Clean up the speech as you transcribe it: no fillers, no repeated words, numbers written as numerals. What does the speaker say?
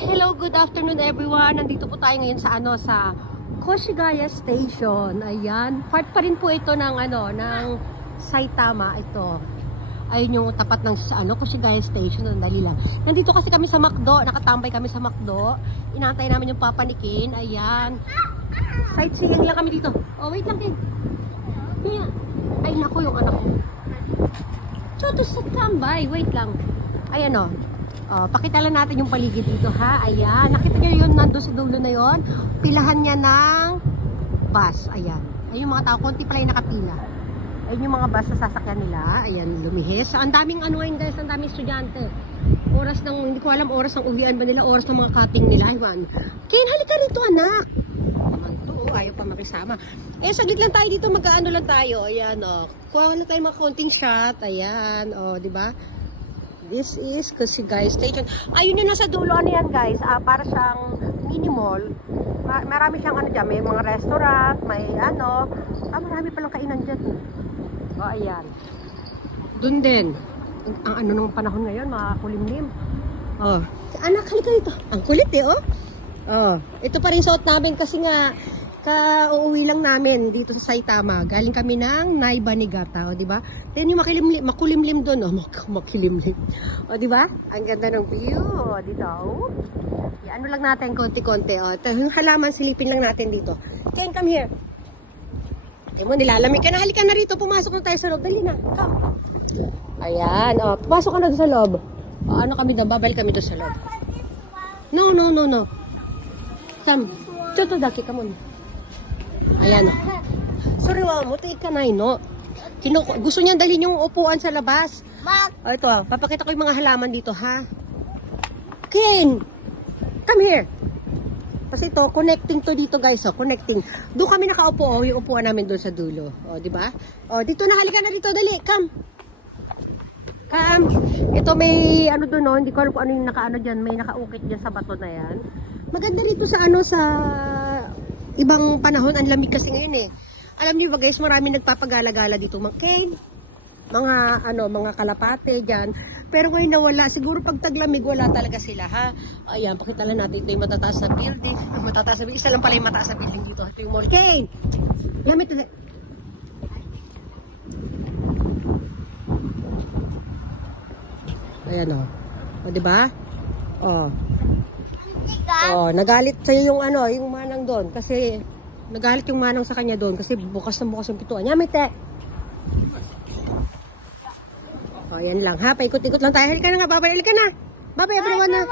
Hello, good afternoon everyone. Nandito po tayo ngayon sa sa Koshigaya Station. Ayan, part pa rin po ito ng ng Saitama ito. Ayun yung tapat ng Koshigaya Station. Dali lang. Nandito kasi kami sa McDo, nakatambay kami sa McDo. Inaantay namin yung papanikin. Ayan. Sightseeing lang kami dito. Oh, wait lang din. Ay nako, yung anak ko. Choto sa tambay, wait lang. Ayan pakita lang natin yung paligid dito ha. Ayan, nakita nyo yun, nandun sa dulo na yun. Pilahan niya ng bus. Ayan. Ayun yung mga tao, konti pala yung nakapila. Ayun yung mga bus na sasakyan nila. Ayan, lumihis. Ang daming ngayon guys, ang daming estudyante. Oras ng, hindi ko alam oras ng uwian ba nila, oras ng mga cutting nila. Ayun. Ken, halika rito anak. Ayaw pa makisama. Saglit lang tayo dito, mag-ano lang tayo. Ayan kuha lang tayo mga konting shot. Ayan, di ba? This is Koshigaya Station. Ayun yung nasa dulo, yan guys. Para siyang mini mall. Marami siyang dyan. May mga restaurant, may marami palang kainan dyan. Ayan. Doon din. Ang nung panahon ngayon, makakulimlim. Anak, halika dito. Ang kulit ito pa rin suot namin kasi nga uuwi lang namin dito sa Saitama. Galing kami ng Naiba Niigata, di ba? Then yung makulimlim doon, makilimlim. Di ba? Ang ganda ng view, dito. Ano lang natin konti-konti, yung halaman silipin lang natin dito. Ken, come here. Okay mo, nilalamig ka na. Halika na rito, pumasok na tayo sa loob. Dali na, come. Ayan, pumasok ka na doon sa loob. Ano kami doon? Babalik kami doon sa loob. No. Sam, choto daki, come on. Ayan Sorry, muti ka na gusto niyan dalhin yung upuan sa labas. Ito papakita ko yung mga halaman dito ha. Ken, come here. Kasi ito, connecting to dito guys. Connecting. Doon kami nakaupo yung upuan namin doon sa dulo. Di ba? Dito na, halika na dito, dali, come. Ito may doon hindi ko alam kung ano yung nakaano diyan, may nakaukit diyan sa bato na yan. Maganda rito sa sa ibang panahon, ang lamig kasi ngayon Alam niyo ba guys, marami nagpapagala-gala dito, mga kalapate diyan. Pero ngayon nawala, siguro pag taglamig wala talaga sila ha. Ayan, pakita lang natin ito yung matataas na building. Isa lang pala yung mataas na building dito. Ito yung mall. Ken! Yamit ulit. Ayan di ba? Nagalit sa'yo yung yung manang doon kasi nagalit yung manang sa kanya doon kasi bukas yung pituan. Yamite. Yan lang ha, paikot-ikot lang tayo. Halika na nga, babay. Halika na. Babay, everyone na.